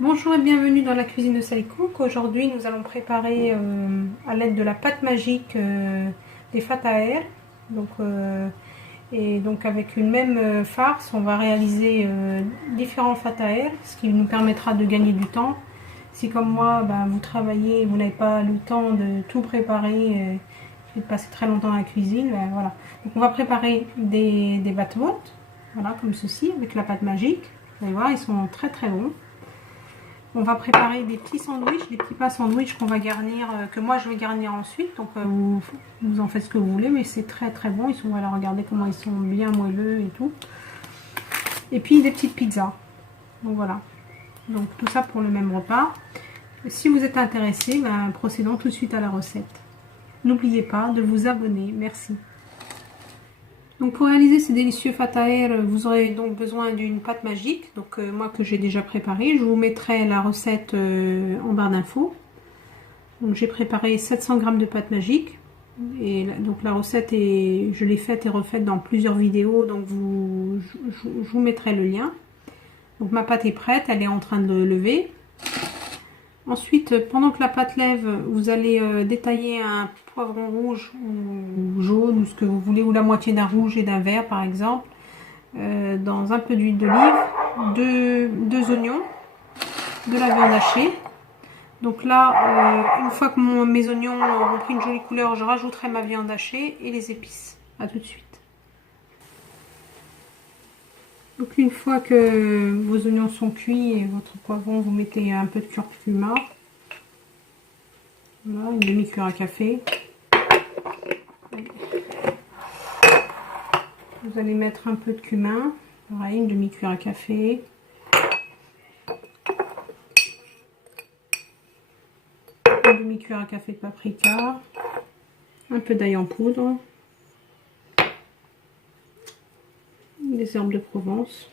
Bonjour et bienvenue dans la cuisine de Sally Cook. Aujourd'hui, nous allons préparer à l'aide de la pâte magique des fatahers. Donc avec une même farce, on va réaliser différents fatahers, ce qui nous permettra de gagner du temps. Si comme moi, vous travaillez, vous n'avez pas le temps de tout préparer et de passer très longtemps à la cuisine, voilà. Donc on va préparer des battements, voilà, comme ceci, avec la pâte magique. Vous allez voir, ils sont très très bons. On va préparer des petits sandwichs, des petits pains sandwich qu'on va garnir, que moi je vais garnir ensuite. Donc vous en faites ce que vous voulez, mais c'est très très bon. Ils sont, voilà, regardez comment ils sont bien moelleux et tout. Et puis des petites pizzas. Donc voilà. Donc tout ça pour le même repas. Si vous êtes intéressé, procédons tout de suite à la recette. N'oubliez pas de vous abonner. Merci. Donc pour réaliser ces délicieux fatahers, vous aurez donc besoin d'une pâte magique, donc moi que j'ai déjà préparée. Je vous mettrai la recette en barre d'infos. Donc j'ai préparé 700 g de pâte magique et donc la recette je l'ai faite et refaite dans plusieurs vidéos, donc je vous mettrai le lien. Donc ma pâte est prête, elle est en train de lever. Ensuite, pendant que la pâte lève, vous allez détailler un poivron rouge ou jaune ou ce que vous voulez, ou la moitié d'un rouge et d'un vert par exemple, dans un peu d'huile d'olive, deux oignons, de la viande hachée. Donc là, une fois que mes oignons ont pris une jolie couleur, je rajouterai ma viande hachée et les épices. A tout de suite. Donc une fois que vos oignons sont cuits et votre poivron, vous mettez un peu de curcuma. Voilà, une demi-cuillère à café. Vous allez mettre un peu de cumin, pareil, une demi-cuillère à café. Une demi-cuillère à café de paprika. Un peu d'ail en poudre. Des herbes de Provence.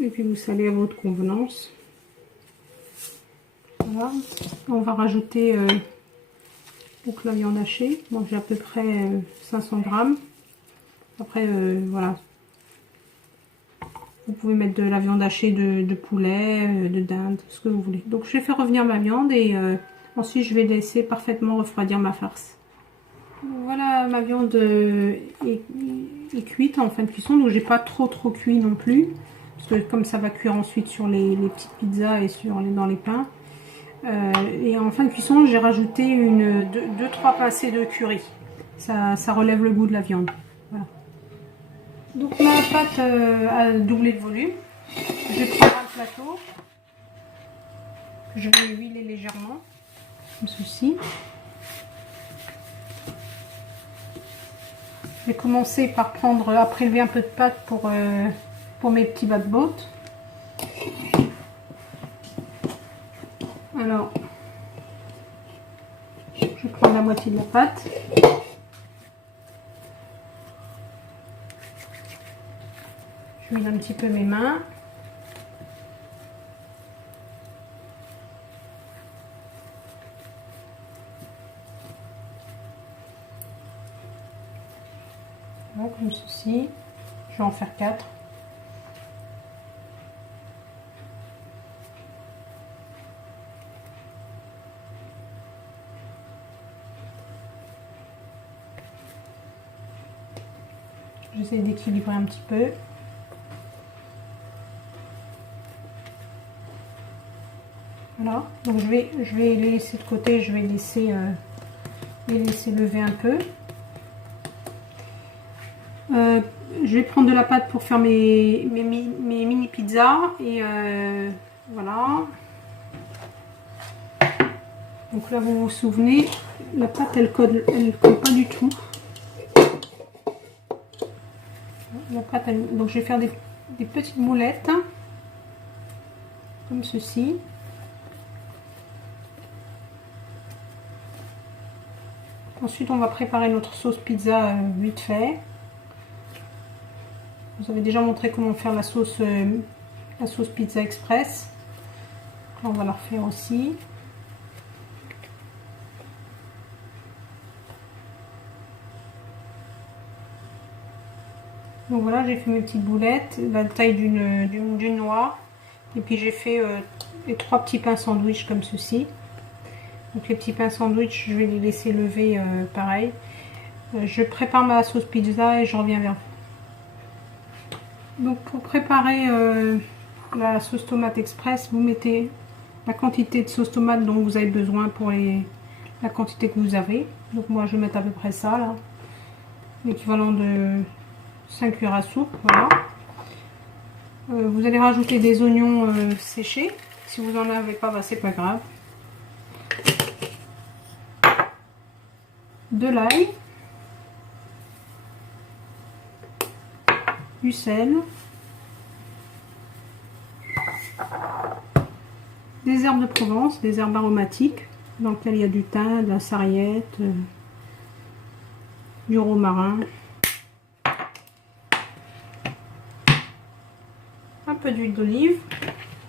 Et puis vous salez à votre convenance. Voilà. On va rajouter donc la viande hachée. Moi j'ai à peu près 500 g. Après voilà. Vous pouvez mettre de la viande hachée de poulet, de dinde, ce que vous voulez. Donc je vais faire revenir ma viande et ensuite je vais laisser parfaitement refroidir ma farce. Voilà, ma viande est cuite en fin de cuisson, donc j'ai pas trop cuit non plus, parce que comme ça va cuire ensuite sur les petites pizzas et dans les pains. Et en fin de cuisson, j'ai rajouté 2-3 pincées de curry. Ça relève le goût de la viande. Voilà. Donc ma pâte a doublé de volume. Je vais prendre un plateau. Je vais huiler légèrement, comme ceci. Je vais commencer par à prélever un peu de pâte pour mes petits battements. Alors, je prends la moitié de la pâte. Je huile un petit peu mes mains. Voilà, comme ceci. Je vais en faire 4. J'essaie d'équilibrer un petit peu. Voilà, donc je vais les laisser de côté, je vais les laisser lever un peu. Je vais prendre de la pâte pour faire mes mini pizzas et voilà. Donc là vous vous souvenez, la pâte elle colle pas du tout. La pâte, donc je vais faire des petites boulettes comme ceci. Ensuite on va préparer notre sauce pizza vite fait. Je vous avais déjà montré comment faire la sauce pizza express. Là, on va la refaire aussi. Donc voilà, j'ai fait mes petites boulettes, la taille d'une noix. Et puis j'ai fait les 3 petits pains sandwich comme ceci. Donc les petits pains sandwich, je vais les laisser lever pareil. Je prépare ma sauce pizza et je reviens vers vous. Donc pour préparer la sauce tomate express, vous mettez la quantité de sauce tomate dont vous avez besoin pour la quantité que vous avez. Donc moi je vais mettre à peu près ça là, l'équivalent de 5 cuillères à soupe, voilà. Vous allez rajouter des oignons séchés. Si vous n'en avez pas, bah, c'est pas grave. De l'ail, du sel, des herbes de Provence, des herbes aromatiques dans lesquelles il y a du thym, de la sarriette, du romarin, un peu d'huile d'olive.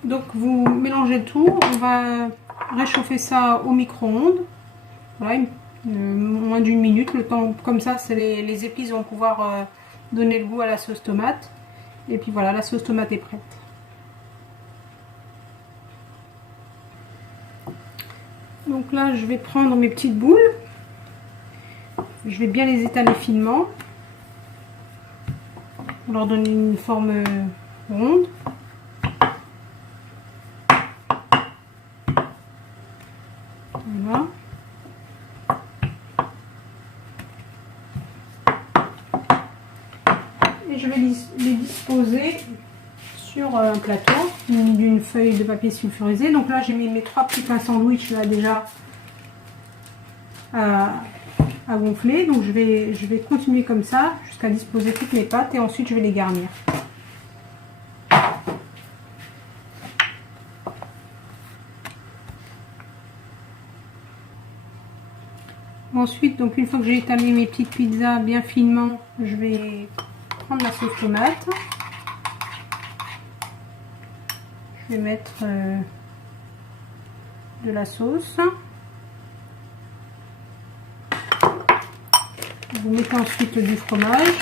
Donc vous mélangez tout, on va réchauffer ça au micro-ondes, voilà, moins d'1 minute, le temps comme ça, les épices vont pouvoir donner le goût à la sauce tomate. Et puis voilà, la sauce tomate est prête. Donc là, je vais prendre mes petites boules, je vais bien les étaler finement pour leur donner une forme ronde. Voilà. Et je vais les disposer sur un plateau muni d'une feuille de papier sulfurisé. Donc là j'ai mis mes 3 petits pains sandwich là déjà à gonfler. Donc je vais continuer comme ça jusqu'à disposer toutes mes pâtes et ensuite je vais les garnir. Ensuite, donc une fois que j'ai étalé mes petites pizzas bien finement, je vais prendre la sauce tomate. Je vais mettre de la sauce. Vous mettez ensuite du fromage.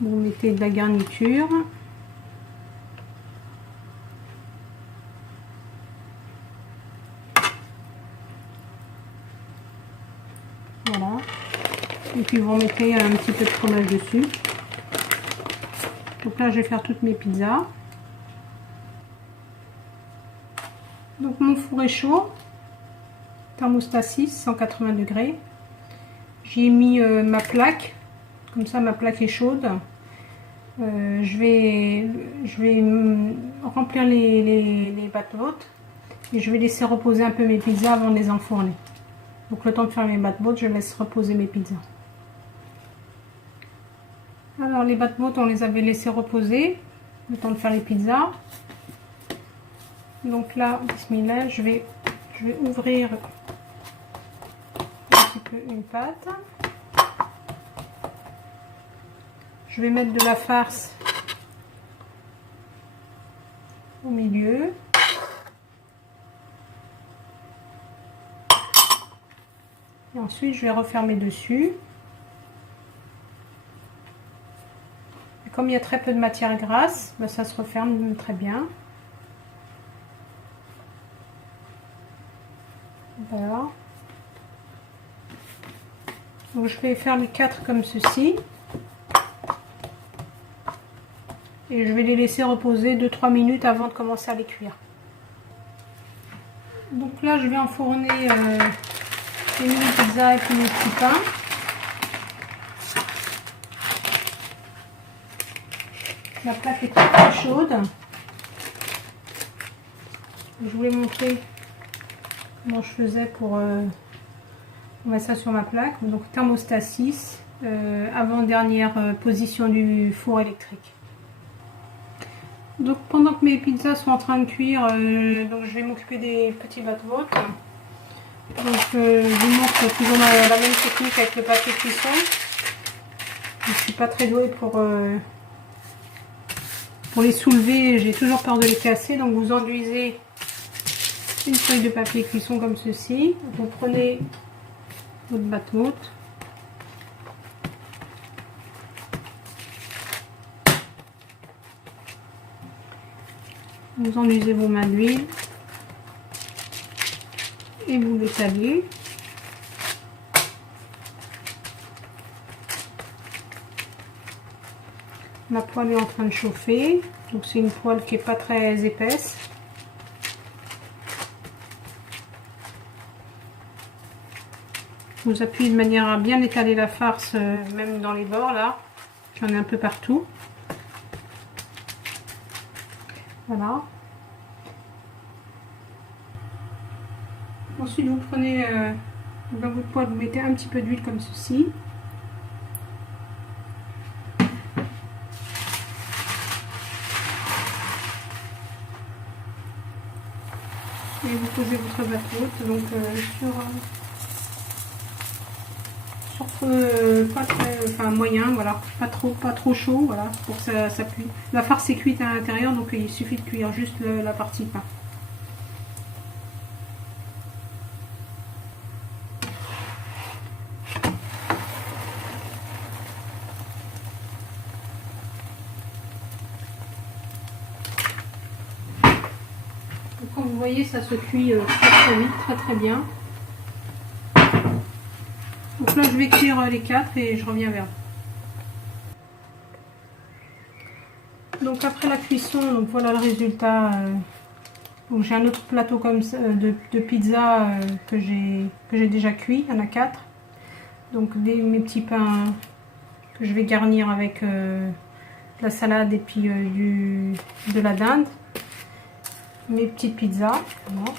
Vous mettez de la garniture. Voilà. Et puis vous remettez un petit peu de fromage dessus. Donc là je vais faire toutes mes pizzas. Donc mon four est chaud, thermostat 6, 180 degrés. J'ai mis ma plaque, comme ça ma plaque est chaude. Je vais remplir les battevotes et je vais laisser reposer un peu mes pizzas avant de les enfourner. Donc le temps de faire mes battevotes, je laisse reposer mes pizzas. Alors les battevotes, on les avait laissés reposer, le temps de faire les pizzas. Donc là, bismillah, je vais ouvrir un petit peu une pâte. Je vais mettre de la farce au milieu. Et ensuite, je vais refermer dessus. Et comme il y a très peu de matière grasse, ben ça se referme très bien. Voilà. Donc je vais faire les 4 comme ceci. Et je vais les laisser reposer 2-3 minutes avant de commencer à les cuire. Donc là je vais enfourner les mini pizzas et puis mes petits pains. La plaque est très, très chaude. Je voulais montrer comment je faisais pour mettre ça sur ma plaque. Donc thermostat 6, avant-dernière position du four électrique. Donc pendant que mes pizzas sont en train de cuire, donc je vais m'occuper des petits battevotes. Donc je vous montre toujours la même technique avec le papier cuisson. Je ne suis pas très douée pour les soulever, j'ai toujours peur de les casser. Donc vous enduisez une feuille de papier cuisson comme ceci. Vous prenez votre battevote, Vous enduisez vos mains d'huile et vous l'étalez. La poêle est en train de chauffer, donc c'est une poêle qui est pas très épaisse. Vous appuyez de manière à bien étaler la farce, même dans les bords là. J'en ai un peu partout. Voilà. Ensuite, vous prenez dans votre poêle, vous mettez un petit peu d'huile comme ceci. Et vous posez votre batteau donc sur feu pas très, enfin moyen, voilà, pas trop chaud, voilà, pour que ça cuit. La farce est cuite à l'intérieur, donc il suffit de cuire juste la partie pain. Donc, comme vous voyez, ça se cuit très vite, très bien. Donc là, je vais cuire les 4 et je reviens vers vous. Donc après la cuisson, donc voilà le résultat. Donc j'ai un autre plateau comme ça, de pizza que j'ai déjà cuit, il y en a 4. Donc mes petits pains que je vais garnir avec la salade et puis de la dinde. Mes petites pizzas, voilà.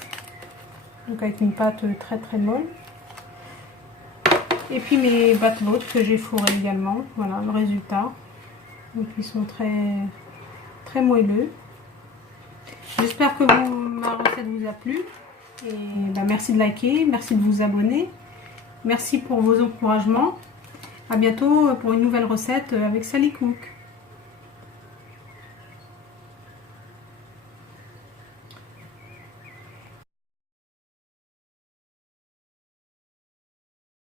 Donc avec une pâte très molle. Et puis mes battelots que j'ai fourrés également, voilà le résultat. Donc ils sont très moelleux. J'espère que ma recette vous a plu. Et merci de liker, merci de vous abonner. Merci pour vos encouragements. À bientôt pour une nouvelle recette avec Sally Cook.